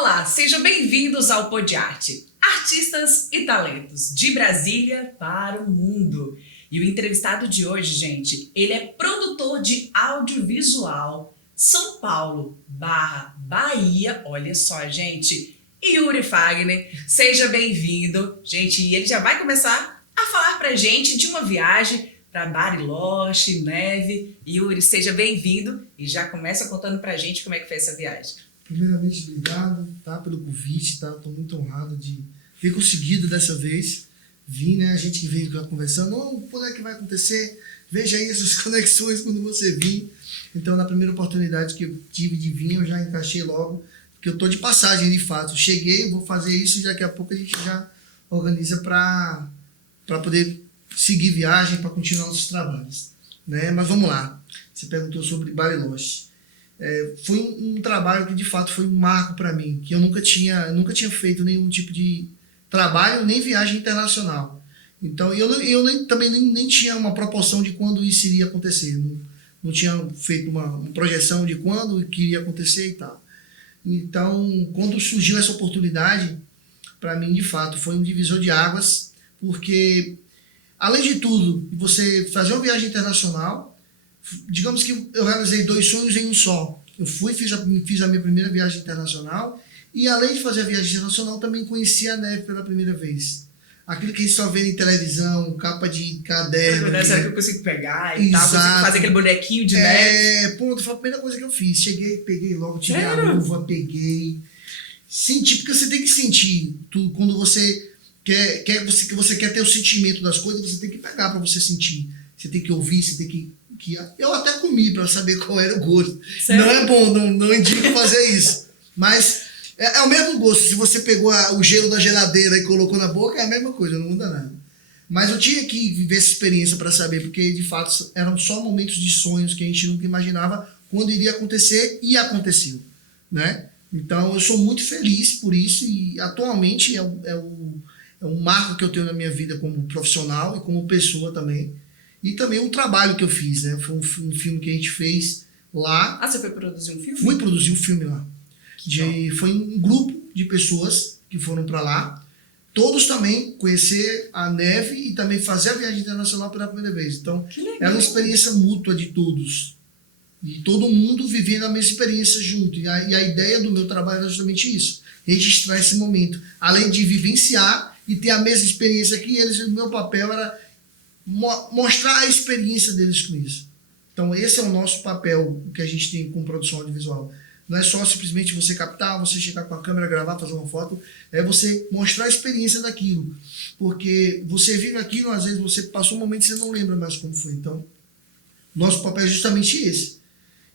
Olá, sejam bem-vindos ao Podiarte, artistas e talentos de Brasília para o mundo. E o entrevistado de hoje, gente, ele é produtor de audiovisual São Paulo / Bahia, olha só, gente, Yuri Fagner, seja bem-vindo, gente, e ele já vai começar a falar pra gente de uma viagem para Bariloche, neve. Yuri, seja bem-vindo e já começa contando pra gente como é que foi essa viagem. Primeiramente, obrigado, tá, pelo convite, tá? Estou muito honrado de ter conseguido dessa vez vir, né? A gente que veio conversando, quando é que vai acontecer? Veja aí essas conexões quando você vir. Então, na primeira oportunidade que eu tive de vir, eu já encaixei logo, porque eu estou de passagem, de fato. Cheguei, vou fazer isso e daqui a pouco a gente já organiza para poder seguir viagem, para continuar nossos trabalhos, né? Mas vamos lá. Você perguntou sobre Bariloche. Foi um trabalho que de fato foi um marco para mim, que eu nunca tinha feito nenhum tipo de trabalho, nem viagem internacional. Então eu também nem tinha uma proporção de quando isso iria acontecer, não tinha feito uma projeção de quando que iria acontecer e tal. Então, quando surgiu essa oportunidade, para mim de fato foi um divisor de águas, porque além de tudo, você fazer uma viagem internacional, digamos que eu realizei 2 sonhos em um só. Eu fiz a minha primeira viagem internacional e, além de fazer a viagem internacional, também conheci a neve pela primeira vez. Aquilo que a gente só vê em televisão, capa de caderno. Será que eu consigo pegar e tal? Consigo fazer aquele bonequinho de neve? Ponto, foi a primeira coisa que eu fiz. Cheguei, peguei logo, tirei a luva, peguei. Senti, porque você tem que sentir. Quando você você quer ter o sentimento das coisas, você tem que pegar para você sentir. Você tem que ouvir, você tem que eu até comi para saber qual era o gosto. Sério? Não é bom, não indico fazer isso. Mas é o mesmo gosto. Se você pegou o gelo da geladeira e colocou na boca, é a mesma coisa, não muda nada. Mas eu tinha que viver essa experiência para saber, porque de fato eram só momentos de sonhos que a gente nunca imaginava quando iria acontecer, e aconteceu, né? Então eu sou muito feliz por isso, e atualmente é um marco que eu tenho na minha vida como profissional e como pessoa também. E também um trabalho que eu fiz, né? Foi um filme que a gente fez lá. Ah, você foi produzir um filme? Fui produzir um filme lá. Foi um grupo de pessoas que foram para lá. Todos também conhecer a neve e também fazer a viagem internacional pela primeira vez. Então, era uma experiência mútua de todos. E todo mundo vivendo a mesma experiência junto. E a ideia do meu trabalho era justamente isso. Registrar esse momento. Além de vivenciar e ter a mesma experiência que eles, o meu papel era mostrar a experiência deles com isso. Então esse é o nosso papel que a gente tem com produção audiovisual. Não é só simplesmente você captar, você chegar com a câmera, gravar, fazer uma foto, é você mostrar a experiência daquilo, porque você vive aquilo, às vezes você passou um momento e você não lembra mais como foi. Então nosso papel é justamente esse,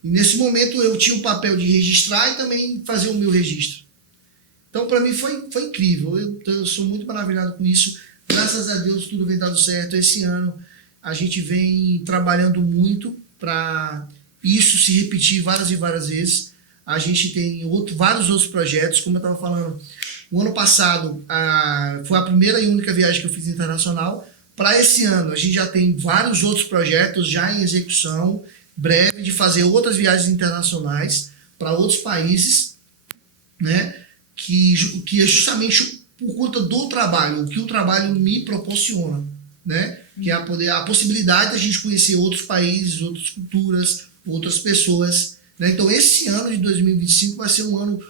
e nesse momento eu tinha o papel de registrar e também fazer o meu registro. Então para mim foi incrível, eu sou muito maravilhado com isso. Graças a Deus tudo vem dando certo. Esse ano a gente vem trabalhando muito para isso se repetir várias e várias vezes. A gente tem vários outros projetos, como eu estava falando. O ano passado foi a primeira e única viagem que eu fiz internacional. Para esse ano a gente já tem vários outros projetos já em execução, breve, de fazer outras viagens internacionais para outros países, né? Que é justamente por conta do trabalho, o que o trabalho me proporciona, né? Que é a possibilidade de a gente conhecer outros países, outras culturas, outras pessoas, né? Então esse ano de 2025 vai ser um ano,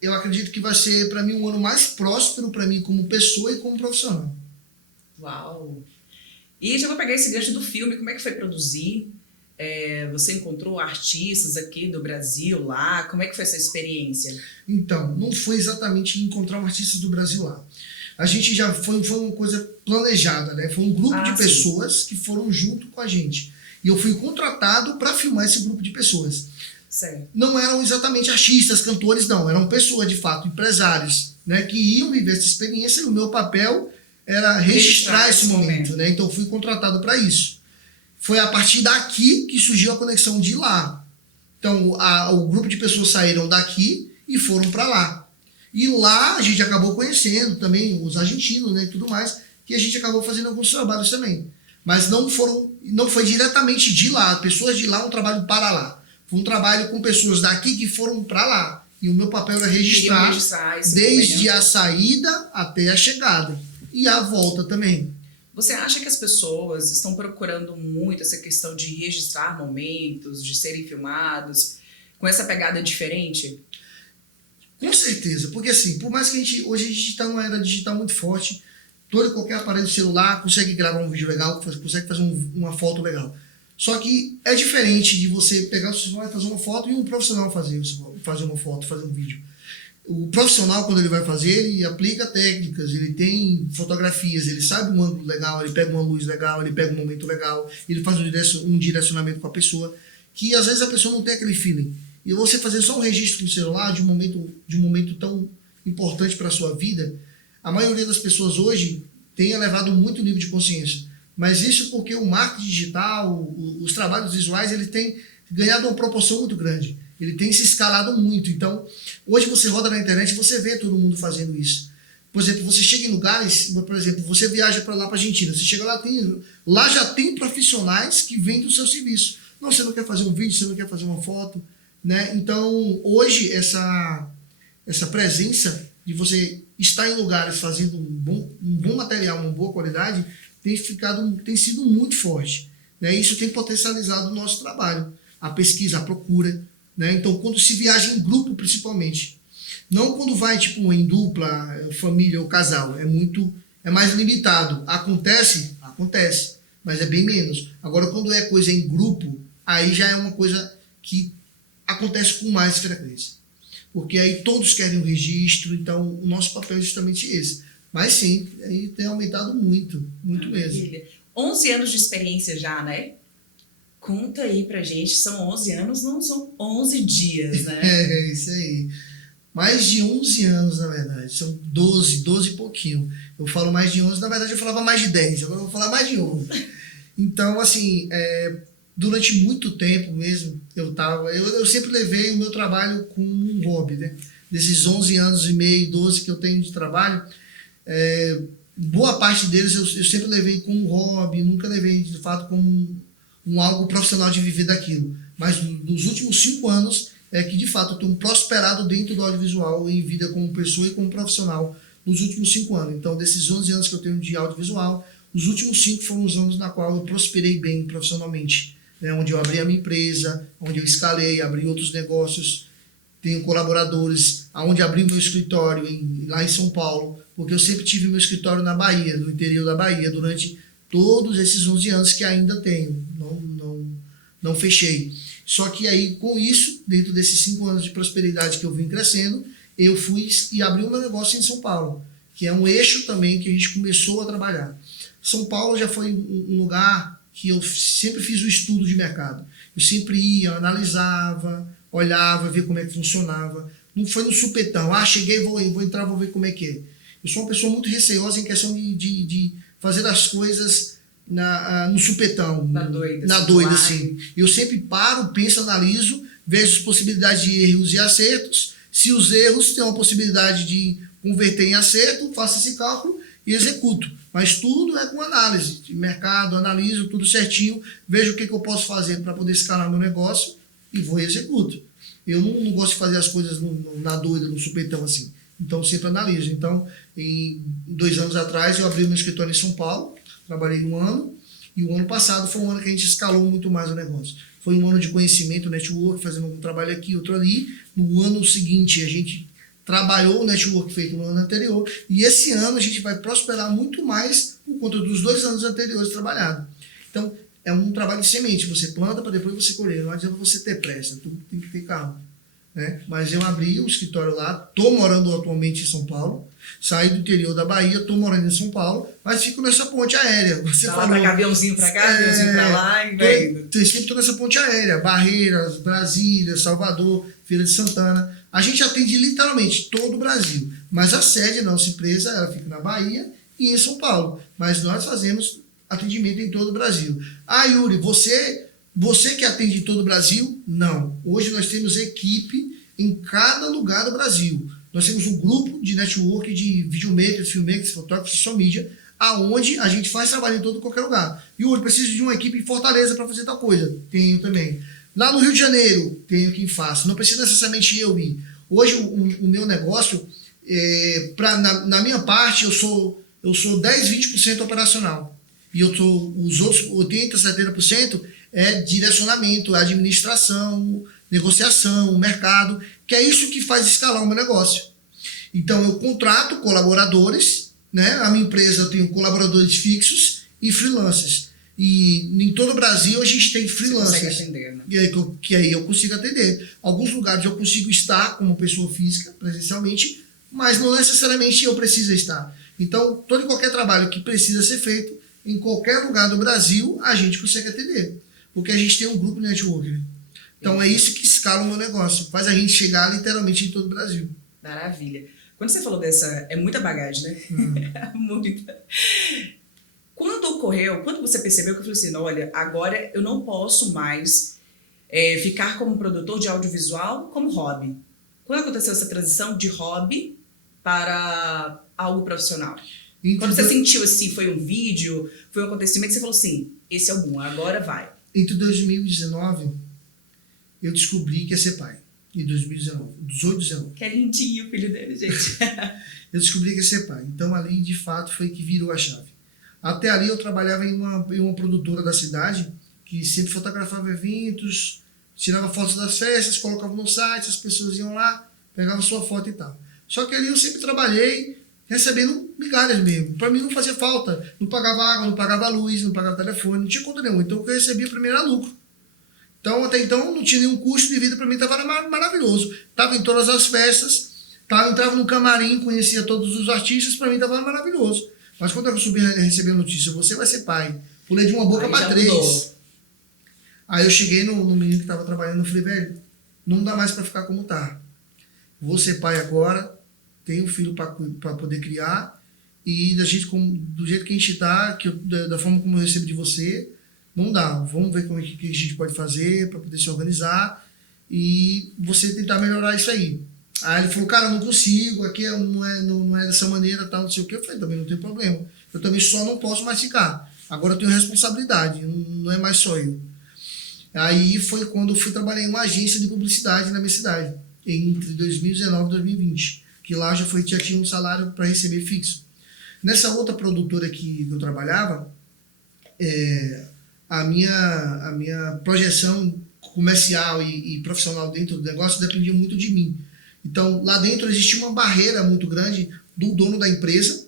eu acredito que vai ser para mim um ano mais próspero para mim como pessoa e como profissional. Uau! E já vou pegar esse gancho do filme, como é que foi produzir? Você encontrou artistas aqui do Brasil lá? Como é que foi essa experiência? Então, não foi exatamente encontrar um artista do Brasil lá. A gente já foi uma coisa planejada, né? Foi um grupo de pessoas que foram junto com a gente. E eu fui contratado para filmar esse grupo de pessoas. Certo. Não eram exatamente artistas, cantores, não. Eram pessoas, de fato, empresários, né? Que iam viver essa experiência, e o meu papel era registrar esse momento, né? Então, eu fui contratado para isso. Foi a partir daqui que surgiu a conexão de lá. Então, o grupo de pessoas saíram daqui e foram para lá. E lá a gente acabou conhecendo também os argentinos, né, e tudo mais, que a gente acabou fazendo alguns trabalhos também. Mas não foi diretamente de lá, pessoas de lá, um trabalho para lá. Foi um trabalho com pessoas daqui que foram para lá. E o meu papel era registrar desde a saída até a chegada. E a volta também. Você acha que as pessoas estão procurando muito essa questão de registrar momentos, de serem filmados, com essa pegada diferente? Com certeza, porque assim, por mais que hoje a gente está numa era digital muito forte, todo e qualquer aparelho celular consegue gravar um vídeo legal, consegue fazer uma foto legal. Só que é diferente de você pegar o seu celular e fazer uma foto e um profissional fazer uma foto, fazer um vídeo. O profissional, quando ele vai fazer, ele aplica técnicas, ele tem fotografias, ele sabe um ângulo legal, ele pega uma luz legal, ele pega um momento legal, ele faz um direcionamento com a pessoa, que às vezes a pessoa não tem aquele feeling. E você fazer só um registro no celular de um momento tão importante para a sua vida, a maioria das pessoas hoje tem elevado muito o nível de consciência. Mas isso porque o marketing digital, os trabalhos visuais, ele tem ganhado uma proporção muito grande. Ele tem se escalado muito. Então, hoje você roda na internet e você vê todo mundo fazendo isso. Por exemplo, você chega em lugares, por exemplo, você viaja para lá para a Argentina, você chega lá já tem profissionais que vendem o seu serviço. Não, você não quer fazer um vídeo, você não quer fazer uma foto, né? Então, hoje, essa presença de você estar em lugares fazendo um bom material, uma boa qualidade, tem sido muito forte, né? Isso tem potencializado o nosso trabalho, a pesquisa, a procura, né? Então, quando se viaja em grupo, principalmente, não quando vai tipo em dupla, família ou casal, é mais limitado. Acontece, mas é bem menos. Agora, quando é coisa em grupo, aí já é uma coisa que acontece com mais frequência, porque aí todos querem um registro. Então o nosso papel é justamente esse. Mas sim, aí tem aumentado muito mesmo. 11 anos de experiência já, né? Conta aí pra gente, são 11 anos, não são 11 dias, né? É, isso aí. Mais de 11 anos, na verdade. São 12 e pouquinho. Eu falo mais de 11, na verdade eu falava mais de 10, agora eu vou falar mais de 11. Então, assim, durante muito tempo mesmo, eu sempre levei o meu trabalho como um hobby, né? Desses 11 anos e meio, 12 que eu tenho de trabalho, boa parte deles eu sempre levei como hobby, nunca levei, de fato, como algo profissional de viver daquilo. Mas nos últimos 5 anos é que, de fato, eu tenho prosperado dentro do audiovisual, em vida como pessoa e como profissional, nos últimos 5 anos. Então, desses 11 anos que eu tenho de audiovisual, os últimos 5 foram os anos na qual eu prosperei bem profissionalmente, né? Onde eu abri a minha empresa, onde eu escalei, abri outros negócios, tenho colaboradores, onde abri o meu escritório lá em São Paulo, porque eu sempre tive meu escritório na Bahia, no interior da Bahia, durante todos esses 11 anos que ainda tenho, não fechei. Só que aí, com isso, dentro desses 5 anos de prosperidade que eu vim crescendo, eu fui e abri o meu negócio em São Paulo, que é um eixo também que a gente começou a trabalhar. São Paulo já foi um lugar que eu sempre fiz o estudo de mercado. Eu sempre ia, analisava, olhava, ver como é que funcionava. Não foi no supetão, cheguei, vou entrar, vou ver como é que é. Eu sou uma pessoa muito receosa em questão de fazer as coisas no supetão, na doida, assim. Eu sempre paro, penso, analiso, vejo as possibilidades de erros e acertos. Se os erros têm uma possibilidade de converter em acerto, faço esse cálculo e executo. Mas tudo é com análise de mercado, analiso tudo certinho, vejo o que eu posso fazer para poder escalar meu negócio e vou e executo. Eu não gosto de fazer as coisas na doida, no supetão, assim. Então, sempre analiso. Então, 2 anos atrás, eu abri meu escritório em São Paulo, trabalhei 1 ano, e o ano passado foi um ano que a gente escalou muito mais o negócio. Foi um ano de conhecimento, network, fazendo um trabalho aqui, outro ali. No ano seguinte, a gente trabalhou o network feito no ano anterior, e esse ano a gente vai prosperar muito mais por conta dos 2 anos anteriores trabalhados. Então, é um trabalho de semente, você planta para depois você colher, não adianta você ter pressa, tudo tem que ter calma, né? Mas eu abri o escritório lá, estou morando atualmente em São Paulo, saí do interior da Bahia, estou morando em São Paulo, mas fico nessa ponte aérea. Você falou, pra cá, aviãozinho para cá, aviãozinho para lá, e vai indo. Eu sempre estou nessa ponte aérea, Barreiras, Brasília, Salvador, Feira de Santana. A gente atende literalmente todo o Brasil, mas a sede da nossa empresa ela fica na Bahia e em São Paulo. Mas nós fazemos atendimento em todo o Brasil. Yuri, você que atende em todo o Brasil? Não. Hoje nós temos equipe em cada lugar do Brasil. Nós temos um grupo de network de videomakers, filmmakers, fotógrafos, social media, aonde a gente faz trabalho em todo qualquer lugar. Yuri, preciso de uma equipe em Fortaleza para fazer tal coisa? Tenho também. Lá no Rio de Janeiro, tenho quem faça. Não precisa necessariamente eu ir. Hoje o meu negócio, na minha parte, eu sou 10, 20% operacional. E os outros 80%, 70% é direcionamento, administração, negociação, mercado, que é isso que faz escalar o meu negócio. Então eu contrato colaboradores, né? A minha empresa eu tenho colaboradores fixos e freelancers. E em todo o Brasil a gente tem freelancers. Você consegue atender, né? Que aí eu consigo atender. Alguns lugares eu consigo estar como pessoa física, presencialmente, mas não necessariamente eu preciso estar. Então, todo e qualquer trabalho que precisa ser feito, em qualquer lugar do Brasil, a gente consegue atender. Porque a gente tem um grupo network. Né? Então é isso que escala o meu negócio. Faz a gente chegar literalmente em todo o Brasil. Maravilha. Quando você falou dessa... É muita bagagem, né? Muita. Quando você percebeu que eu falei assim, olha, agora eu não posso mais ficar como produtor de audiovisual como hobby. Quando aconteceu essa transição de hobby para algo profissional? Quando você sentiu assim, foi um vídeo, foi um acontecimento, você falou assim, esse é o bom, agora vai. Entre 2019, eu descobri que ia ser pai. Em 2019, 18, 19. Que lindinho o filho dele, gente. Eu descobri que ia ser pai. Então ali, de fato, foi que virou a chave. Até ali eu trabalhava em uma produtora da cidade, que sempre fotografava eventos, tirava fotos das festas, colocava no site, as pessoas iam lá, pegavam sua foto e tal. Só que ali eu sempre trabalhei recebendo migalhas mesmo. Para mim não fazia falta. Não pagava água, não pagava luz, não pagava telefone, não tinha conta nenhuma. Então o que eu recebia primeiro era lucro. Então até então não tinha nenhum custo de vida, para mim estava maravilhoso. Estava em todas as festas, entrava no camarim, conhecia todos os artistas, para mim estava maravilhoso. Mas quando eu subi a receber a notícia, você vai ser pai, pulei de uma boca para 3. Aí eu cheguei no menino que estava trabalhando, eu falei, velho, não dá mais para ficar como tá. Vou ser pai agora, tenho um filho para poder criar, e do jeito que a gente está, da forma como eu recebo de você, não dá. Vamos ver como é que a gente pode fazer para poder se organizar e você tentar melhorar isso aí. Aí ele falou, cara, não consigo, aqui não é dessa maneira, tal, não sei o que. Eu falei, também não tem problema. Eu também só não posso mais ficar. Agora eu tenho responsabilidade, não é mais só eu. Aí foi quando eu fui trabalhar em uma agência de publicidade na minha cidade, entre 2019 e 2020. Que lá já tinha um salário para receber fixo. Nessa outra produtora que eu trabalhava, a minha projeção comercial e profissional dentro do negócio dependia muito de mim. Então, lá dentro existia uma barreira muito grande do dono da empresa,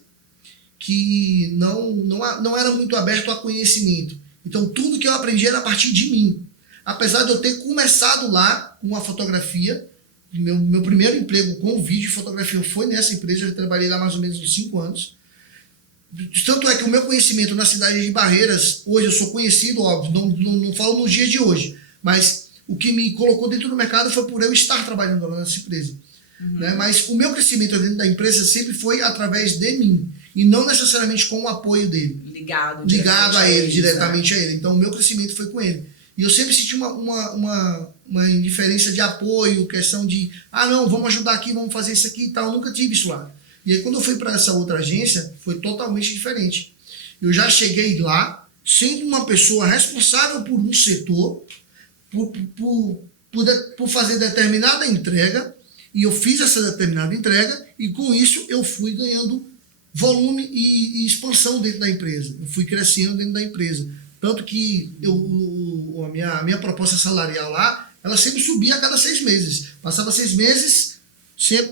que não era muito aberto a conhecimento. Então, tudo que eu aprendi era a partir de mim. Apesar de eu ter começado lá com a fotografia, meu primeiro emprego com vídeo e fotografia foi nessa empresa, eu trabalhei lá mais ou menos uns 5 anos. Tanto é que o meu conhecimento na cidade de Barreiras, hoje eu sou conhecido, óbvio, não falo nos dias de hoje, mas o que me colocou dentro do mercado foi por eu estar trabalhando lá nessa empresa. Né? Mas o meu crescimento dentro da empresa sempre foi através de mim, e não necessariamente com o apoio dele. Ligado a ele, diretamente a ele. Então o meu crescimento foi com ele. E eu sempre senti uma indiferença de apoio, questão de, não, vamos ajudar aqui, vamos fazer isso aqui e tal. Eu nunca tive isso lá. E aí quando eu fui para essa outra agência, foi totalmente diferente. Eu já cheguei lá, sendo uma pessoa responsável por um setor, por fazer determinada entrega, e eu fiz essa determinada entrega, e com isso eu fui ganhando volume e expansão dentro da empresa. Eu fui crescendo dentro da empresa. Tanto que a minha proposta salarial lá, ela sempre subia a cada 6 meses. Passava 6 meses,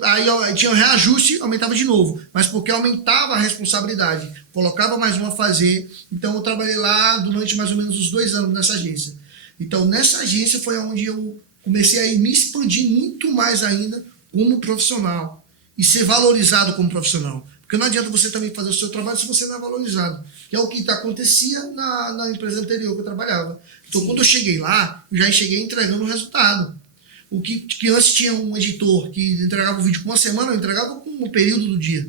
aí tinha um reajuste, aumentava de novo. Mas porque aumentava a responsabilidade, colocava mais um a fazer. Então eu trabalhei lá durante mais ou menos uns 2 anos nessa agência. Então nessa agência foi onde eu comecei a me expandir muito mais ainda como profissional. E ser valorizado como profissional. Porque não adianta você também fazer o seu trabalho se você não é valorizado. Que é o que acontecia na empresa anterior que eu trabalhava. Então, quando eu cheguei lá, eu já cheguei entregando o resultado. O que antes tinha um editor que entregava o vídeo com uma semana, eu entregava com um período do dia.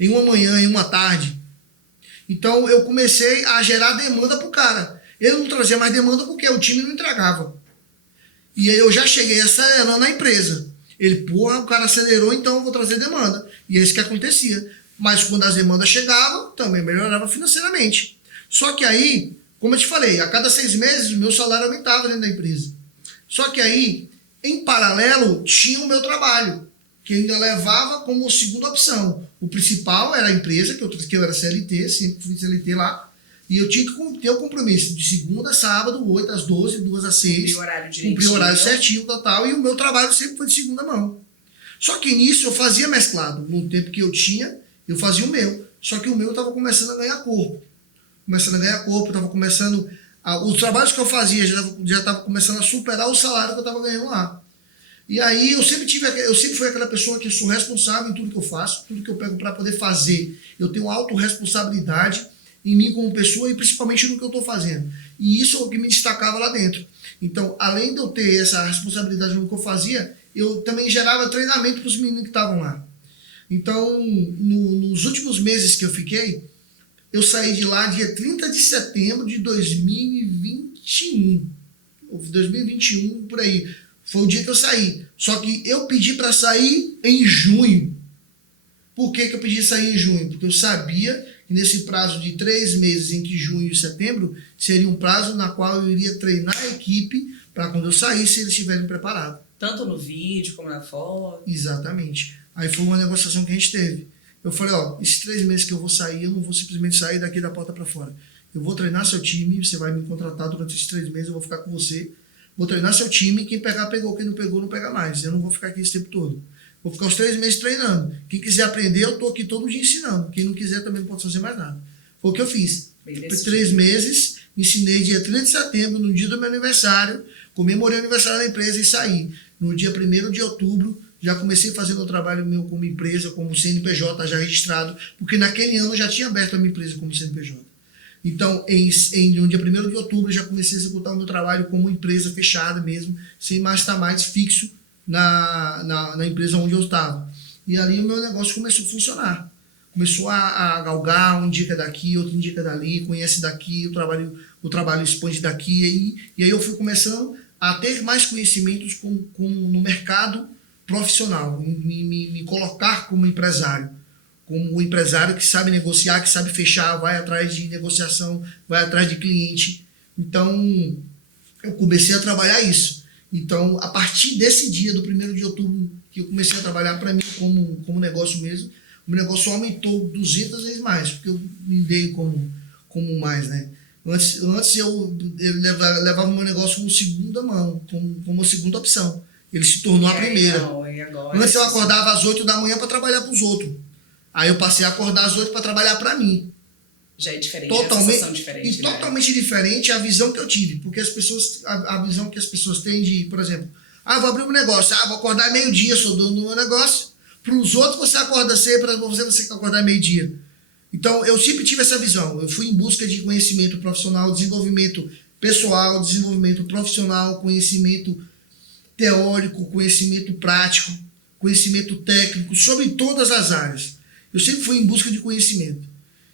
Em uma manhã, em uma tarde. Então, eu comecei a gerar demanda para o cara. Ele não trazia mais demanda porque o time não entregava. E aí eu já cheguei acelerando a empresa. Ele, o cara acelerou, então eu vou trazer demanda. E é isso que acontecia. Mas quando as demandas chegavam, também melhorava financeiramente. Só que aí, como eu te falei, a cada 6 meses o meu salário aumentava dentro da empresa. Só que aí, Em paralelo, tinha o meu trabalho, que eu ainda levava como segunda opção. O principal era a empresa, que eu era CLT, sempre fui CLT lá, e eu tinha que ter o compromisso de segunda a sábado, 8 às 12, 2 às 6. Cumprir o horário direitinho. Cumprir o horário certinho, tal, e o meu trabalho sempre foi de segunda mão. Só que nisso eu fazia mesclado. No tempo que eu tinha, eu fazia o meu. Só que o meu estava começando a ganhar corpo. Estava começando... Os trabalhos que eu fazia já estava começando a superar o salário que eu estava ganhando lá. E aí eu sempre fui aquela pessoa que sou responsável em tudo que eu faço, tudo que eu pego para poder fazer. Eu tenho autorresponsabilidade em mim como pessoa e principalmente no que eu estou fazendo. E isso é o que me destacava lá dentro. Então, além de eu ter essa responsabilidade no que eu fazia, eu também gerava treinamento para os meninos que estavam lá. Então, nos últimos meses que eu fiquei, eu saí de lá dia 30 de setembro de 2021. 2021, por aí. Foi o dia que eu saí. Só que eu pedi para sair em junho. Por que eu pedi sair em junho? Porque eu sabia que nesse prazo de 3 meses, em que junho e setembro, seria um prazo na qual eu iria treinar a equipe para quando eu saísse, eles estiverem preparados. Tanto no vídeo como na foto. Exatamente. Aí foi uma negociação que a gente teve. Eu falei, esses 3 meses que eu vou sair, eu não vou simplesmente sair daqui da porta para fora. Eu vou treinar seu time, você vai me contratar durante esses 3 meses, eu vou ficar com você. Vou treinar seu time, quem pegar, pegou, quem não pegou, não pega mais. Eu não vou ficar aqui esse tempo todo. Vou ficar os 3 meses treinando. Quem quiser aprender, eu tô aqui todo dia ensinando. Quem não quiser também não pode fazer mais nada. Foi o que eu fiz. 3 meses, ensinei dia 30 de setembro, no dia do meu aniversário, comemorei o aniversário da empresa e saí. No dia 1º de outubro, já comecei fazendo o trabalho meu como empresa, como CNPJ já registrado, porque naquele ano eu já tinha aberto a minha empresa como CNPJ. Então, no dia 1º de outubro, eu já comecei a executar o meu trabalho como empresa fechada mesmo, sem mais estar mais fixo na empresa onde eu estava. E ali o meu negócio começou a funcionar. Começou a galgar, um indica daqui, outro indica dali, conhece daqui, o trabalho expande daqui. E aí eu fui começando a ter mais conhecimentos no mercado profissional, me colocar como empresário. Como um empresário que sabe negociar, que sabe fechar, vai atrás de negociação, vai atrás de cliente. Então, eu comecei a trabalhar isso. Então, a partir desse dia, do 1º de outubro, que eu comecei a trabalhar para mim como negócio mesmo, o meu negócio aumentou 200 vezes mais, porque eu me dei como mais, né? Antes eu levava o meu negócio como segunda mão, como segunda opção. Ele se tornou a primeira. Antes eu acordava às 8 da manhã para trabalhar para os outros. Aí eu passei a acordar às 8 para trabalhar para mim. Já é diferente, totalmente diferente a visão que eu tive. Porque as pessoas, a visão que as pessoas têm de, por exemplo, vou abrir um negócio, vou acordar meio-dia, sou dono do meu negócio. Para os outros você acorda cedo, para você acordar meio-dia. Então eu sempre tive essa visão. Eu fui em busca de conhecimento profissional, desenvolvimento pessoal, desenvolvimento profissional, conhecimento teórico, conhecimento prático, conhecimento técnico, sobre todas as áreas. Eu sempre fui em busca de conhecimento.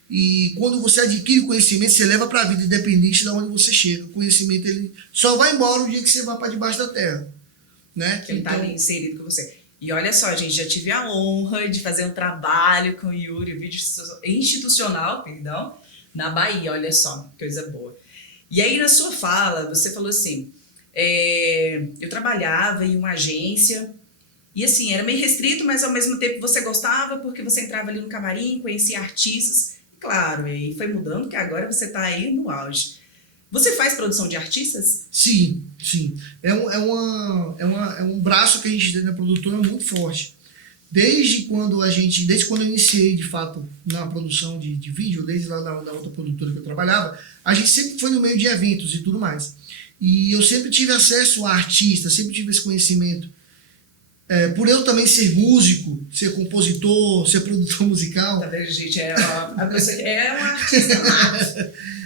E quando você adquire conhecimento, você leva para a vida, independente de onde você chega. O conhecimento ele só vai embora o dia que você vai para debaixo da terra. Né? Ele está ali inserido com você. E olha só, gente, já tive a honra de fazer um trabalho com o Yuri, vídeo institucional, na Bahia, olha só, coisa boa. E aí, na sua fala, você falou assim, eu trabalhava em uma agência, e assim, era meio restrito, mas ao mesmo tempo você gostava, porque você entrava ali no camarim, conhecia artistas, e claro, e aí foi mudando, que agora você está aí no auge. Você faz produção de artistas? Sim. É um braço que a gente tem na produtora muito forte. Desde quando eu iniciei, de fato, na produção de vídeo, desde lá da outra produtora que eu trabalhava, a gente sempre foi no meio de eventos e tudo mais. E eu sempre tive acesso a artistas, sempre tive esse conhecimento. Por eu também ser músico, ser compositor, ser produtor musical. Tá vendo, gente? É uma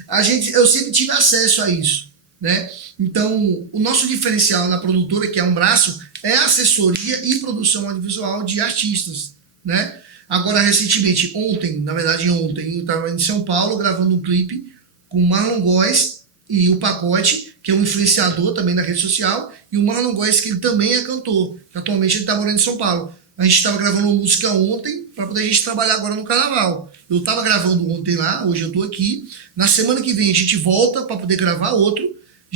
artista. Eu sempre tive acesso a isso, né? Então, o nosso diferencial na produtora, que é um braço, é assessoria e produção audiovisual de artistas, né? Agora, recentemente, ontem, eu estava em São Paulo gravando um clipe com o Marlon Góes e o Pacote, que é um influenciador também da rede social, e o Marlon Góes, que ele também é cantor, que atualmente ele está morando em São Paulo. A gente estava gravando uma música ontem, para poder a gente trabalhar agora no carnaval. Eu estava gravando ontem lá, hoje eu estou aqui. Na semana que vem a gente volta para poder gravar outro,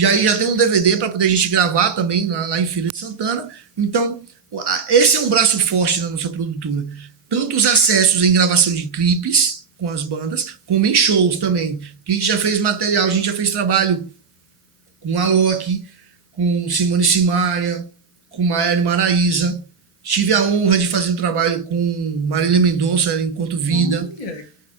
já tem um DVD para poder a gente gravar também lá em Feira de Santana. Então, esse é um braço forte na nossa produtora. Tanto os acessos em gravação de clipes com as bandas, como em shows também. Que a gente já fez material, a gente já fez trabalho com a Loki, com Simone Simaria, com Maiara e Maraísa. Tive a honra de fazer um trabalho com Marília Mendonça, Enquanto Vida,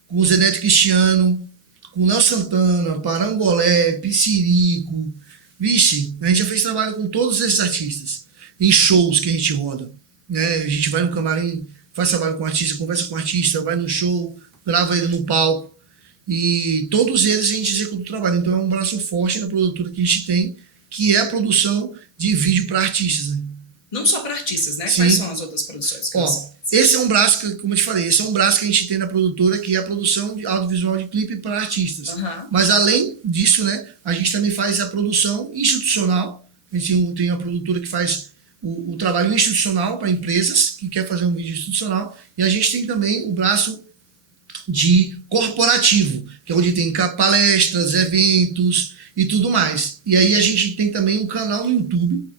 com o Zenete Cristiano, com Léo Santana, Parangolé, Pissirico. Vixe, a gente já fez trabalho com todos esses artistas, em shows que a gente roda. Né? A gente vai no camarim, faz trabalho com o artista, conversa com o artista, vai no show, grava ele no palco. E todos eles a gente executa o trabalho. Então é um braço forte na produtora que a gente tem, que é a produção de vídeo para artistas. Né? Não só para artistas, né? Sim. Quais são as outras produções? Esse é um braço, que, como eu te falei, esse é um braço que a gente tem na produtora, que é a produção de audiovisual de clipe para artistas. Mas além disso, né, a gente também faz a produção institucional. A gente tem uma produtora que faz o trabalho institucional para empresas que quer fazer um vídeo institucional. E a gente tem também o braço de corporativo, que é onde tem palestras, eventos e tudo mais. E aí a gente tem também um canal no YouTube,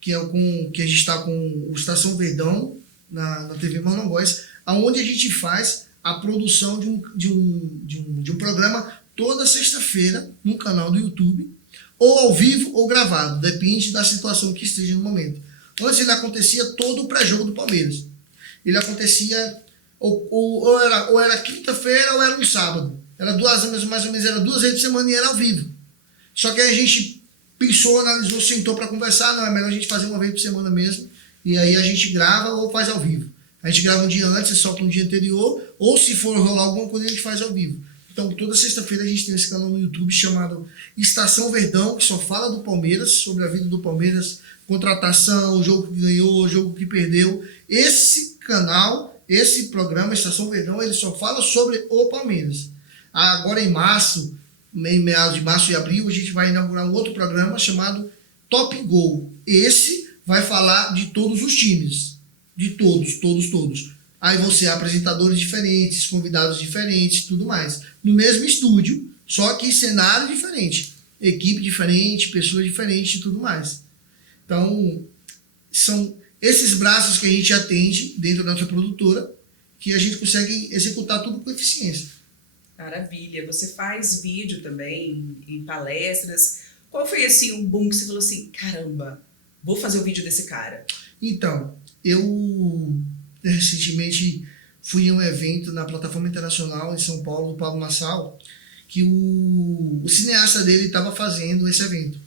que a gente está com o Estação Verdão, na TV Monongóis, onde a gente faz a produção de um programa toda sexta-feira no canal do YouTube, ou ao vivo ou gravado, depende da situação que esteja no momento. Antes ele acontecia todo o pré-jogo do Palmeiras. Ele acontecia ou era quinta-feira ou era um sábado. Era mais ou menos, era 2 vezes por semana e era ao vivo. Só que aí a gente pensou, analisou, sentou para conversar, não, é melhor a gente fazer uma vez por semana mesmo, e aí a gente grava ou faz ao vivo. A gente grava um dia antes, solta um dia anterior, ou se for rolar alguma coisa, a gente faz ao vivo. Então, toda sexta-feira a gente tem esse canal no YouTube chamado Estação Verdão, que só fala do Palmeiras, sobre a vida do Palmeiras, contratação, o jogo que ganhou, o jogo que perdeu. Esse canal, esse programa, Estação Verdão, ele só fala sobre o Palmeiras. Agora em março, em meados de março e abril, a gente vai inaugurar um outro programa chamado Top Goal. Esse vai falar de todos os times. De todos. Aí vão ser apresentadores diferentes, convidados diferentes, tudo mais. No mesmo estúdio, só que cenário diferente. Equipe diferente, pessoas diferentes e tudo mais. Então, são esses braços que a gente atende dentro da nossa produtora, que a gente consegue executar tudo com eficiência. Maravilha. Você faz vídeo também, em palestras. Qual foi, assim, um boom que você falou assim, caramba, vou fazer o vídeo desse cara? Então, eu recentemente fui em um evento na Plataforma Internacional em São Paulo, do Pablo Marçal, que o cineasta dele estava fazendo esse evento,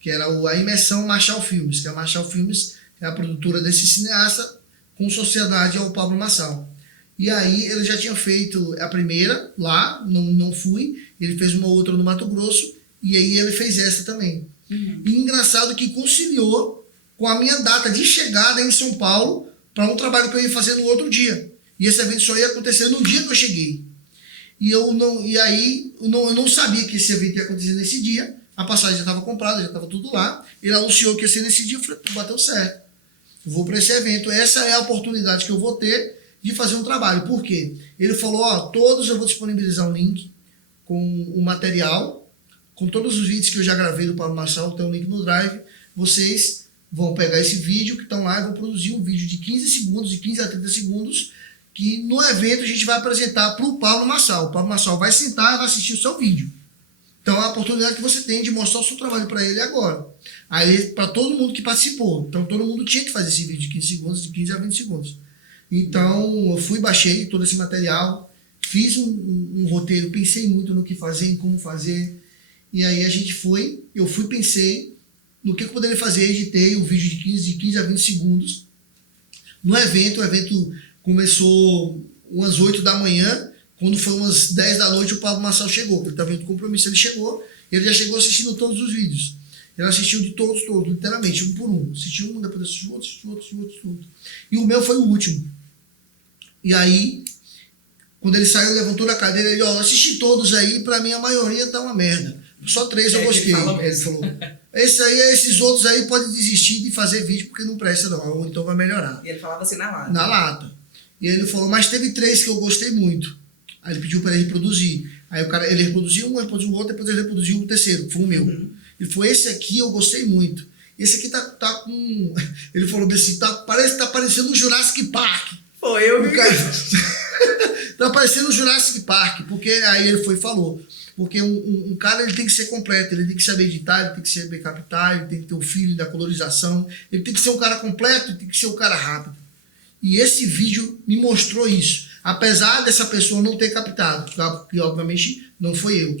que era a Imersão Marshall Filmes, que a Marshall Filmes é a produtora desse cineasta com sociedade ao Pablo Marçal. E aí ele já tinha feito a primeira lá, não fui, ele fez uma outra no Mato Grosso, e aí ele fez essa também. E engraçado que conciliou com a minha data de chegada em São Paulo para um trabalho que eu ia fazer no outro dia. E esse evento só ia acontecer no dia que eu cheguei. Eu não sabia que esse evento ia acontecer nesse dia. A passagem já estava comprada, já estava tudo lá. Ele anunciou que ia ser nesse dia, eu falei, bateu certo. Eu vou para esse evento. Essa é a oportunidade que eu vou ter de fazer um trabalho. Por quê? Ele falou, todos eu vou disponibilizar um link com o material, com todos os vídeos que eu já gravei do Pablo Marçal, tem um link no Drive. Vocês vão pegar esse vídeo que estão lá e vão produzir um vídeo de 15 segundos, de 15 a 30 segundos, que no evento a gente vai apresentar para o Pablo Marçal. O Pablo Marçal vai sentar e vai assistir o seu vídeo. Então é a oportunidade que você tem de mostrar o seu trabalho para ele agora. Aí, para todo mundo que participou. Então todo mundo tinha que fazer esse vídeo de 15 segundos, de 15 a 20 segundos. Então eu baixei todo esse material, fiz um roteiro, pensei muito no que fazer, em como fazer. E aí pensei no que eu poderia fazer, editei o vídeo de 15 a 20 segundos. No evento, o evento começou umas 8 da manhã, quando foi umas 10 da noite o Pablo Marçal chegou, ele estava em outro compromisso, ele chegou, ele já chegou assistindo todos os vídeos. Ele assistiu de todos, literalmente, um por um. Assistiu um, depois assistiu outro. E o meu foi o último. E aí, quando ele saiu, levantou da cadeira, ele, assisti todos aí, pra mim a maioria tá uma merda. Só 3 eu gostei. Ele falou, esses outros aí podem desistir de fazer vídeo porque não presta não, ou então vai melhorar. E ele falava assim na lata. Na lata. E ele falou, mas teve 3 que eu gostei muito. Aí ele pediu para ele reproduzir. Aí ele reproduziu um, reproduziu o outro, depois ele reproduziu o terceiro, que foi o meu. Ele falou, esse aqui eu gostei muito. Esse aqui tá com... Ele falou assim, tá parecendo um Jurassic Park. Foi, eu vi. Tá parecendo um Jurassic Park, porque aí ele foi e falou. Porque um cara ele tem que ser completo, ele tem que saber editar, ele tem que saber captar, ele tem que ter o feeling da colorização, ele tem que ser um cara completo, ele tem que ser um cara rápido. E esse vídeo me mostrou isso. Apesar dessa pessoa não ter captado, que obviamente não foi eu.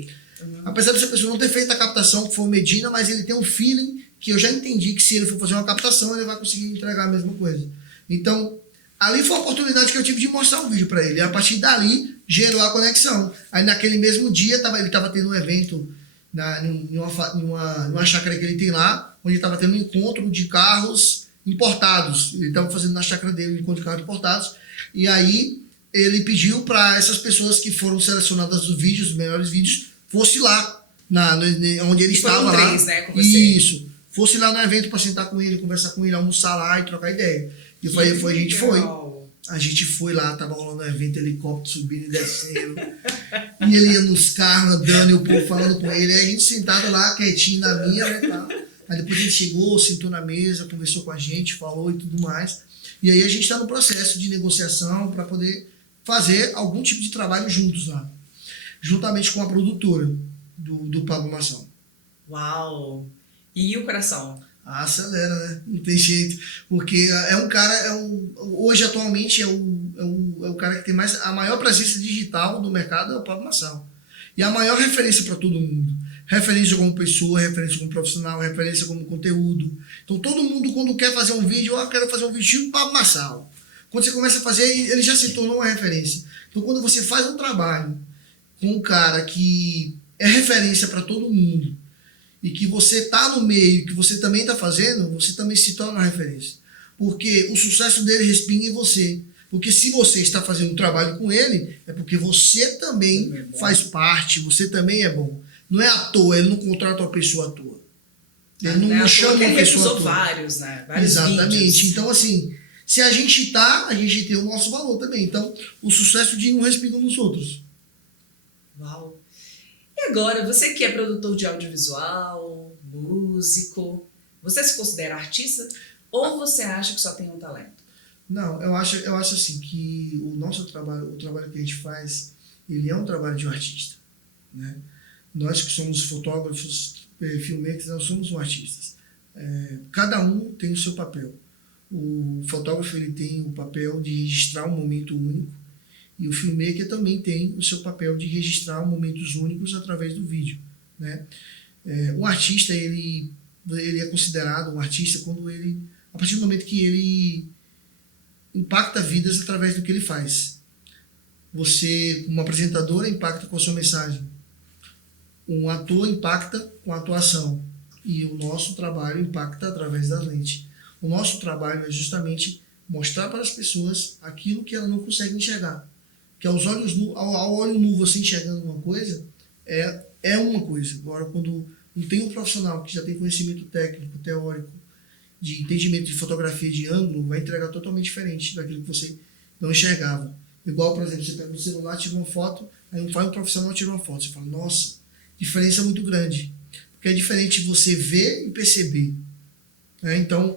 Apesar dessa pessoa não ter feito a captação, que foi o Medina, mas ele tem um feeling que eu já entendi que se ele for fazer uma captação, ele vai conseguir entregar a mesma coisa. Então, ali foi a oportunidade que eu tive de mostrar o vídeo para ele. E a partir dali, gerou a conexão. Aí naquele mesmo dia, ele estava tendo um evento numa chácara que ele tem lá, onde estava tendo um encontro de carros importados. Ele estava fazendo na chácara dele um encontro de carros importados. E aí, ele pediu para essas pessoas que foram selecionadas dos vídeos, os melhores vídeos, fosse lá, onde ele estava lá. 3, né, com você. Isso. Fosse lá no evento para sentar com ele, conversar com ele, almoçar lá e trocar ideia. E a gente foi. A gente foi lá, tava rolando um evento, helicóptero subindo e descendo. E ele ia nos carros andando e o povo falando com ele. Aí a gente sentado lá, quietinho na minha, né, tal. Aí depois ele chegou, sentou na mesa, conversou com a gente, falou e tudo mais. E aí a gente está no processo de negociação para poder fazer algum tipo de trabalho juntos lá. Juntamente com a produtora do Pablo Mação. Uau! E o coração? Acelera, né? Não tem jeito. Porque é um cara, hoje atualmente é o cara que tem a maior presença digital do mercado, é o Pablo Mação. E a maior referência para todo mundo. Referência como pessoa, referência como profissional, referência como conteúdo. Então todo mundo quando quer fazer um vídeo, eu quero fazer um vídeo tipo Pablo Mação. Quando você começa a fazer, ele já se tornou uma referência. Então quando você faz um trabalho com um cara que é referência para todo mundo, e que você está no meio, que você também está fazendo, você também se torna uma referência. Porque o sucesso dele respinga em você. Porque se você está fazendo um trabalho com ele, é porque você também faz parte, você também é bom. Não é à toa, ele não contrata uma pessoa à toa. Ele não chama uma pessoa à toa. Vários, né? Vários Exatamente. Vídeos. Então, assim, se a gente tá, a gente tem o nosso valor também. Então, o sucesso de um respinga nos outros. Uau! E agora, você que é produtor de audiovisual, músico, você se considera artista ou você acha que só tem um talento? Não, eu acho assim que o nosso trabalho, o trabalho que a gente faz, ele é um trabalho de um artista, né? Nós que somos fotógrafos, filmmakers, nós somos artistas. Cada um tem o seu papel. O fotógrafo ele tem o papel de registrar um momento único. E o filmmaker também tem o seu papel de registrar momentos únicos através do vídeo, né? Um artista, ele é considerado um artista quando ele, a partir do momento que ele impacta vidas através do que ele faz. Você, como apresentador, impacta com a sua mensagem. Um ator impacta com a atuação. E o nosso trabalho impacta através das lentes. O nosso trabalho é justamente mostrar para as pessoas aquilo que ela não consegue enxergar. Que aos olhos nu, ao olho nu você enxergando uma coisa, é uma coisa. Agora, quando não tem um profissional que já tem conhecimento técnico, teórico, de entendimento de fotografia de ângulo, vai entregar totalmente diferente daquilo que você não enxergava. Igual, por exemplo, você pega o celular, tira uma foto, aí um profissional tira uma foto. Você fala, nossa, diferença muito grande. Porque é diferente você ver e perceber. Né? Então,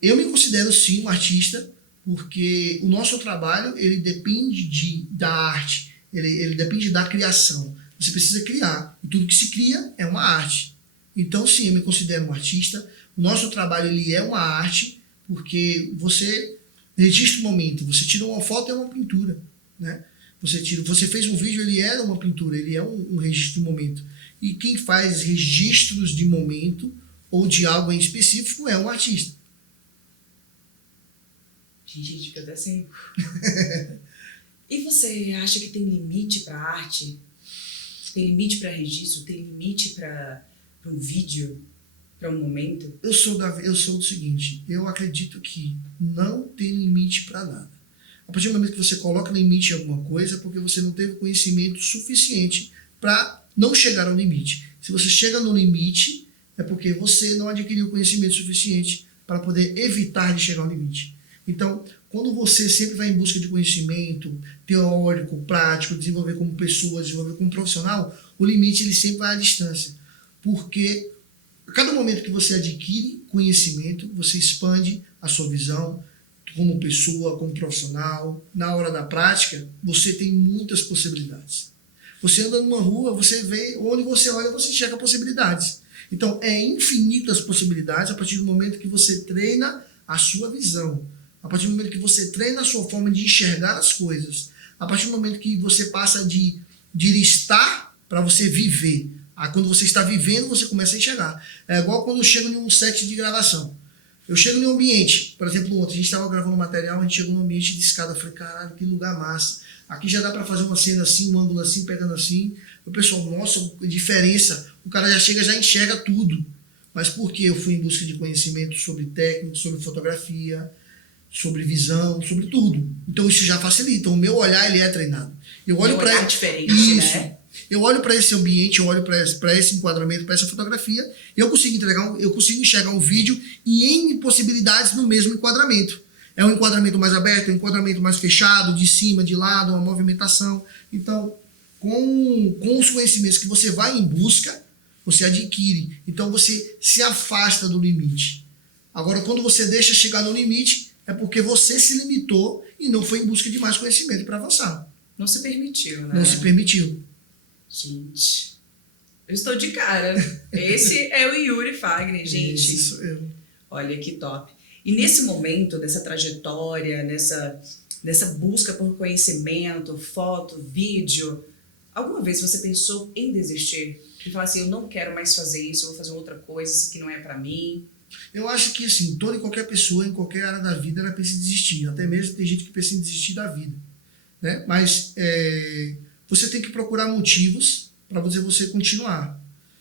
eu me considero sim um artista, porque o nosso trabalho ele depende da arte, ele depende da criação. Você precisa criar, e tudo que se cria é uma arte. Então, sim, eu me considero um artista. O nosso trabalho ele é uma arte, porque você registra o momento, você tira uma foto, é uma pintura. Né? Você fez um vídeo, ele é uma pintura, ele é um registro do momento. E quem faz registros de momento ou de algo em específico é um artista. Gente, fica até sem. E você acha que tem limite para arte? Tem limite para registro? Tem limite para um vídeo? Para um momento? Eu sou do seguinte, eu acredito que não tem limite para nada. A partir do momento que você coloca limite em alguma coisa, é porque você não teve conhecimento suficiente para não chegar ao limite. Se você chega no limite, é porque você não adquiriu conhecimento suficiente para poder evitar de chegar ao limite. Então, quando você sempre vai em busca de conhecimento teórico, prático, desenvolver como pessoa, desenvolver como profissional, o limite ele sempre vai à distância. Porque cada momento que você adquire conhecimento, você expande a sua visão como pessoa, como profissional. Na hora da prática, você tem muitas possibilidades. Você anda numa rua, você vê, onde você olha, você enxerga possibilidades. Então, é infinitas possibilidades a partir do momento que você treina a sua visão, a partir do momento que você treina a sua forma de enxergar as coisas, a partir do momento que você passa de estar para você viver. Quando você está vivendo, você começa a enxergar. É igual quando eu chego em um set de gravação. Eu chego em um ambiente, por exemplo, ontem a gente estava gravando material, a gente chegou num ambiente de escada, eu falei, caralho, que lugar massa. Aqui já dá para fazer uma cena assim, um ângulo assim, pegando assim. O pessoal, nossa, diferença. O cara já chega, já enxerga tudo. Mas por quê? Eu fui em busca de conhecimento sobre técnica, sobre fotografia, sobre visão, sobre tudo. Então isso já facilita. O meu olhar, ele é treinado. Eu olho para diferente, isso, né? Eu olho para esse ambiente, eu olho para esse enquadramento, para essa fotografia, e eu consigo enxergar um vídeo em N possibilidades no mesmo enquadramento. É um enquadramento mais aberto, um enquadramento mais fechado, de cima, de lado, uma movimentação. Então, com os conhecimentos que você vai em busca, você adquire. Então, você se afasta do limite. Agora, quando você deixa chegar no limite, é porque você se limitou e não foi em busca de mais conhecimento para avançar. Não se permitiu, né? Não se permitiu. Gente, eu estou de cara. Esse é o Yuri Fagner, gente. Esse sou eu. Olha que top. E nesse momento, dessa trajetória, nessa busca por conhecimento, foto, vídeo, alguma vez você pensou em desistir? E falar assim, eu não quero mais fazer isso, eu vou fazer outra coisa, isso aqui não é pra mim. Eu acho que, assim, toda e qualquer pessoa, em qualquer área da vida, ela pensa em desistir. Até mesmo tem gente que pensa em desistir da vida. Né? Mas você tem que procurar motivos para você continuar.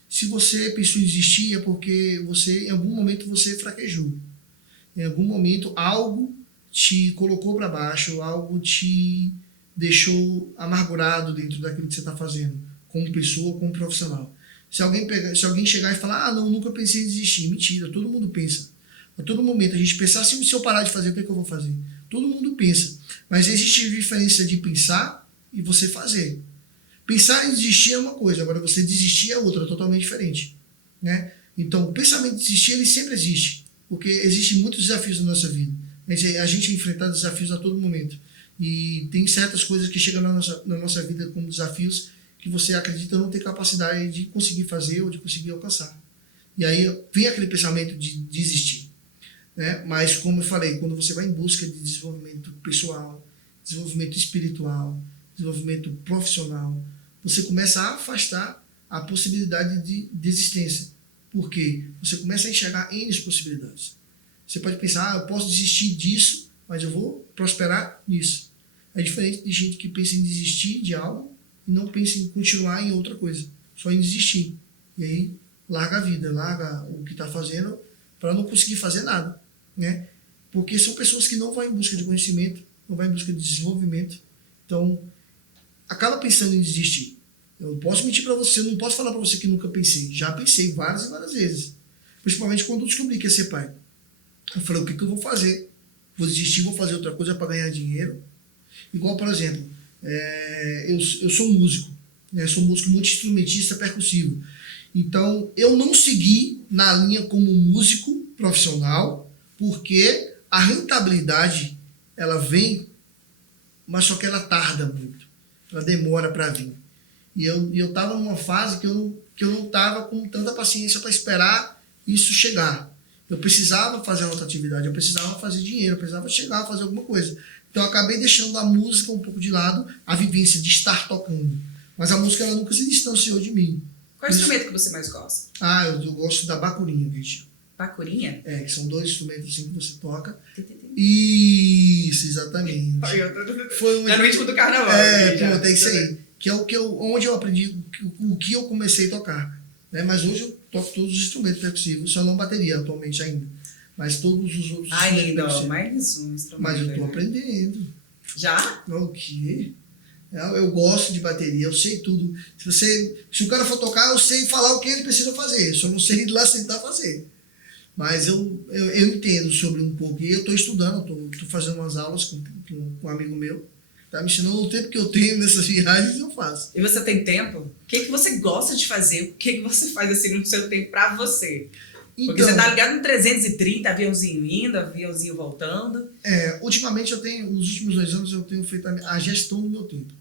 Se você pensou em desistir, é porque em algum momento você fraquejou. Em algum momento algo te colocou para baixo, algo te deixou amargurado dentro daquilo que você está fazendo, como pessoa, como profissional. Se alguém chegar e falar, não, nunca pensei em desistir. Mentira, todo mundo pensa. A todo momento a gente pensar, se eu parar de fazer, o que é que eu vou fazer? Todo mundo pensa. Mas existe a diferença de pensar e você fazer. Pensar em desistir é uma coisa, agora você desistir é outra, totalmente diferente. Né? Então, o pensamento de desistir, ele sempre existe. Porque existem muitos desafios na nossa vida. A gente enfrenta desafios a todo momento. E tem certas coisas que chegam na nossa vida como desafios que você acredita não ter capacidade de conseguir fazer ou de conseguir alcançar. E aí vem aquele pensamento de desistir. Né? Mas, como eu falei, quando você vai em busca de desenvolvimento pessoal, desenvolvimento espiritual, desenvolvimento profissional, você começa a afastar a possibilidade de desistência. Por quê? Você começa a enxergar N possibilidades. Você pode pensar, eu posso desistir disso, mas eu vou prosperar nisso. É diferente de gente que pensa em desistir de algo e não pensa em continuar em outra coisa, só em desistir. E aí larga a vida, larga o que está fazendo para não conseguir fazer nada. Né? Porque são pessoas que não vão em busca de conhecimento, não vão em busca de desenvolvimento. Então, acaba pensando em desistir. Eu posso mentir para você, eu não posso falar para você que nunca pensei. Já pensei várias e várias vezes. Principalmente quando eu descobri que ia ser pai. Eu falei, o que eu vou fazer? Vou desistir, vou fazer outra coisa para ganhar dinheiro? Igual, por exemplo, eu sou músico. Né? Sou músico multi-instrumentista percussivo. Então, eu não segui na linha como músico profissional, porque a rentabilidade, ela vem, mas só que ela tarda muito. Ela demora para vir. E eu estava numa fase que eu não estava com tanta paciência para esperar isso chegar. Eu precisava fazer outra atividade, eu precisava fazer dinheiro, eu precisava chegar a fazer alguma coisa. Então eu acabei deixando a música um pouco de lado, a vivência de estar tocando. Mas a música ela nunca se distanciou de mim. Qual instrumento que você mais gosta? Eu gosto da bacurinha, que a gente chama. Bacurinha? Que são 2 instrumentos assim que você toca. Isso, exatamente. É no ritmo do carnaval. Pronto, é isso aí. Que é onde eu aprendi o que eu comecei a tocar. Né? Mas hoje eu toco todos os instrumentos percussivos, só não bateria atualmente ainda. Mas todos os outros ainda, mais um instrumento. Mas eu estou aprendendo. Já? O quê? Eu gosto de bateria, eu sei tudo. Se o cara for tocar, eu sei falar o que ele precisa fazer, só não sei ir lá sentar fazer. Mas eu entendo sobre um pouco. E eu estou estudando, estou fazendo umas aulas com um amigo meu, Tá me ensinando o tempo que eu tenho nessas viagens, eu faço. E você tem tempo? O que você gosta de fazer? O que você faz assim no seu tempo pra você? Porque Então, você tá ligado no 330, aviãozinho indo, aviãozinho voltando. ultimamente nos últimos 2 anos, eu tenho feito a gestão do meu tempo.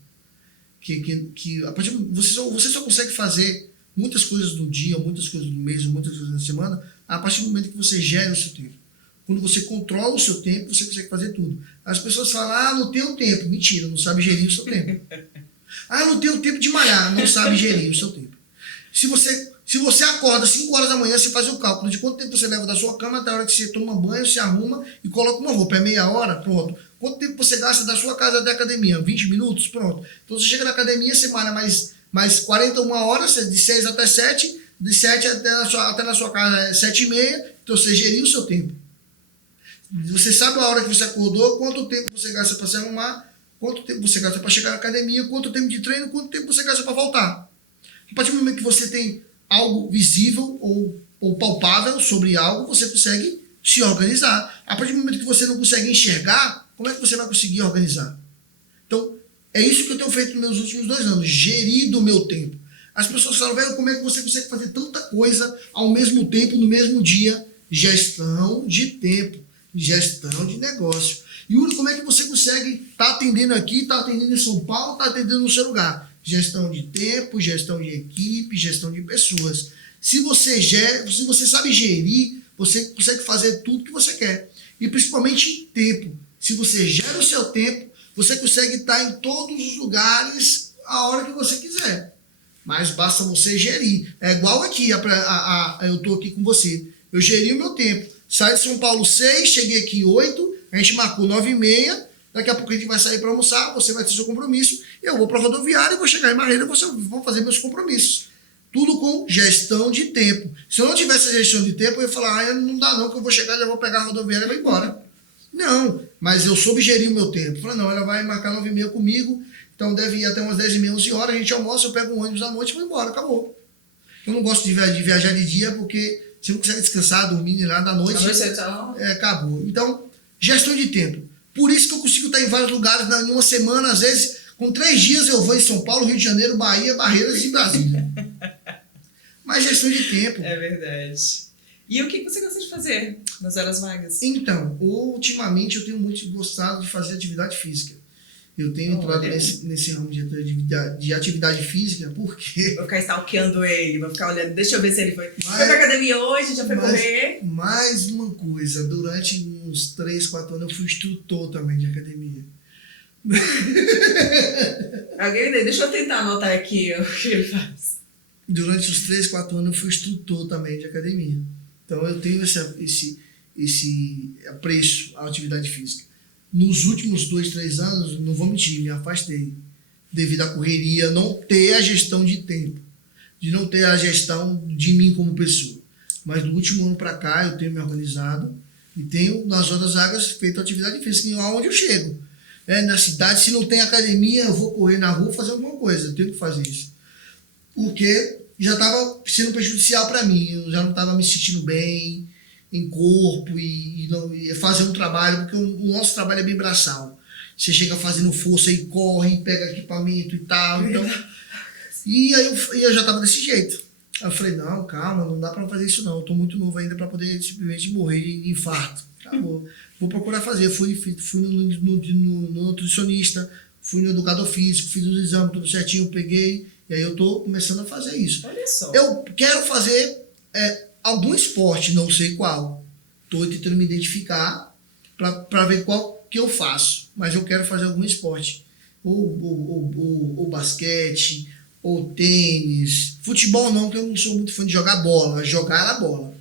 Que a partir você só consegue fazer muitas coisas no dia, muitas coisas no mês, muitas coisas na semana, a partir do momento que você gera o seu tempo. Quando você controla o seu tempo, você consegue fazer tudo. As pessoas falam, não tenho tempo. Mentira, não sabe gerir o seu tempo. Não tenho tempo de malhar, não sabe gerir o seu tempo. Se você acorda 5 horas da manhã, você faz o cálculo de quanto tempo você leva da sua cama até a hora que você toma banho, se arruma e coloca uma roupa. É meia hora? Pronto. Quanto tempo você gasta da sua casa até a academia? 20 minutos? Pronto. Então você chega na academia, você malha mais 41 horas, de 6 até 7, de 7 até na sua casa 7h30. Então você geriu o seu tempo. Você sabe a hora que você acordou, quanto tempo você gasta para se arrumar, quanto tempo você gasta para chegar na academia, quanto tempo de treino, quanto tempo você gasta para voltar. A partir do momento que você tem algo visível ou palpável sobre algo, você consegue se organizar. A partir do momento que você não consegue enxergar, como é que você vai conseguir organizar? Então, é isso que eu tenho feito nos meus últimos 2 anos, gerido o meu tempo. As pessoas falam, velho, como é que você consegue fazer tanta coisa ao mesmo tempo, no mesmo dia? Gestão de tempo, gestão de negócio. Yuri, como é que você consegue estar atendendo aqui, estar atendendo em São Paulo, estar atendendo no seu lugar? Gestão de tempo, gestão de equipe, gestão de pessoas. Se você sabe gerir, você consegue fazer tudo que você quer. E principalmente tempo. Se você gera o seu tempo, você consegue estar em todos os lugares a hora que você quiser. Mas basta você gerir. É igual aqui, eu estou aqui com você. Eu geri o meu tempo. Saí de São Paulo 6, cheguei aqui 8, a gente marcou 9h30, daqui a pouco a gente vai sair para almoçar, você vai ter seu compromisso, eu vou para a rodoviária, vou chegar em Barreira, vou fazer meus compromissos. Tudo com gestão de tempo. Se eu não tivesse a gestão de tempo, eu ia falar, não dá não, que eu vou chegar, já vou pegar a rodoviária e vou embora. Não, mas eu soube gerir o meu tempo. Falei, não, ela vai marcar 9h30 comigo, então deve ir até umas 10h30, 11h, a gente almoça, eu pego um ônibus à noite e vou embora, acabou. Eu não gosto de viajar de dia porque você não consegue descansar, dormir, nem nada à noite. Acabou. Então, gestão de tempo. Por isso que eu consigo estar em vários lugares em uma semana, às vezes, com 3 dias eu vou em São Paulo, Rio de Janeiro, Bahia, Barreiras e Brasília. Mas gestão de tempo. É verdade. E o que você gosta de fazer nas horas vagas? Então, ultimamente eu tenho muito gostado de fazer atividade física. Eu tenho entrado nesse ramo de atividade física, porque... Vou ficar stalkeando ele, vou ficar olhando, deixa eu ver se ele foi pra academia hoje, já foi correr. Mais uma coisa, durante uns 3, 4 anos eu fui instrutor também de academia. Deixa eu tentar anotar aqui o que ele faz. Durante os 3, 4 anos eu fui instrutor também de academia. Então eu tenho esse apreço à atividade física. Nos últimos 2, 3 anos, não vou mentir, me afastei. Devido à correria, não ter a gestão de tempo. De não ter a gestão de mim como pessoa. Mas do último ano para cá, eu tenho me organizado e tenho, nas horas vagas, feito atividade física aonde eu chego. Na cidade, se não tem academia, eu vou correr na rua fazer alguma coisa. Eu tenho que fazer isso. Porque já estava sendo prejudicial para mim. Eu já não estava me sentindo bem em corpo e fazer um trabalho, porque o nosso trabalho é bem braçal. Você chega fazendo força e corre, pega equipamento e tal. Então, e aí eu já estava desse jeito. Aí eu falei, não, calma, não dá para fazer isso não. Eu estou muito novo ainda para poder simplesmente morrer de infarto. Acabou. Vou procurar fazer. Fui no nutricionista, fui no educador físico, fiz os exames tudo certinho, peguei. E aí eu estou começando a fazer isso. Olha só. Eu quero fazer algum esporte, não sei qual. Estou tentando me identificar para ver qual que eu faço. Mas eu quero fazer algum esporte. Ou basquete, ou tênis. Futebol não, porque eu não sou muito fã de jogar bola. Jogar a bola.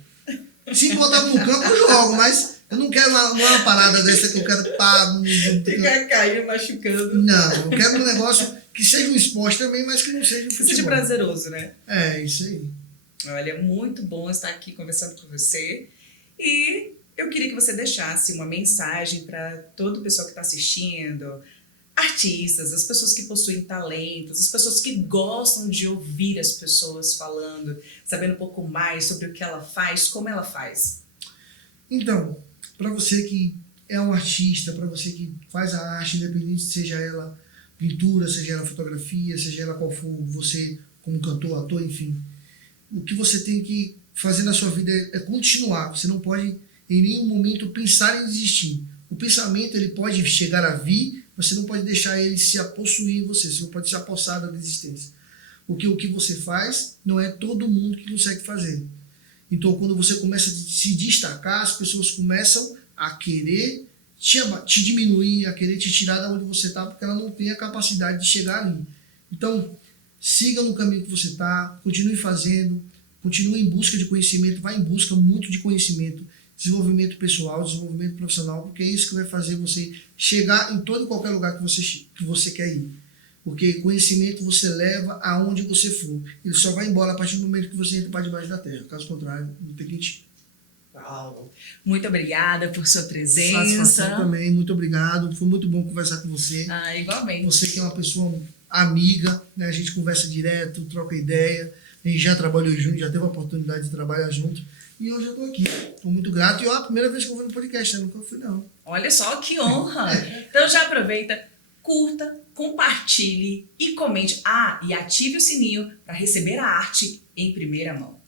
Se me botar no campo, eu jogo, mas eu não quero uma parada dessa que eu quero ficar caindo, machucando. Não, eu quero um negócio que seja um esporte também, mas que não seja um futebol. Que seja prazeroso, né? É, isso aí. Olha, é muito bom estar aqui conversando com você. E eu queria que você deixasse uma mensagem para todo o pessoal que está assistindo, artistas, as pessoas que possuem talentos, as pessoas que gostam de ouvir as pessoas falando, sabendo um pouco mais sobre o que ela faz, como ela faz. Então, para você que é um artista, para você que faz a arte, independente seja ela pintura, seja ela fotografia, seja ela qual for, você como cantor, ator, enfim. O que você tem que fazer na sua vida é continuar. Você não pode em nenhum momento pensar em desistir. O pensamento ele pode chegar a vir, você não pode deixar ele se possuir em você, você não pode se apossar da desistência. Porque o que você faz não é todo mundo que consegue fazer. Então, quando você começa a se destacar, as pessoas começam a querer te diminuir, a querer te tirar de onde você está, porque ela não tem a capacidade de chegar ali. Então, siga no caminho que você está, continue fazendo, continue em busca de conhecimento, vá em busca muito de conhecimento, desenvolvimento pessoal, desenvolvimento profissional, porque é isso que vai fazer você chegar em todo e qualquer lugar que você quer ir. Porque conhecimento você leva aonde você for. Ele só vai embora a partir do momento que você entra para debaixo da terra. Caso contrário, não tem quem tire. Uau. Muito obrigada por sua presença. Satisfação também, muito obrigado. Foi muito bom conversar com você. Igualmente. Você que é uma pessoa amiga, né? A gente conversa direto, troca ideia. A gente já trabalhou junto, já teve a oportunidade de trabalhar junto. E hoje eu estou aqui. Estou muito grato. E é a primeira vez que eu vou no podcast, né? Nunca fui, não. Olha só que honra. Então já aproveita, curta, compartilhe e comente. E ative o sininho para receber a arte em primeira mão.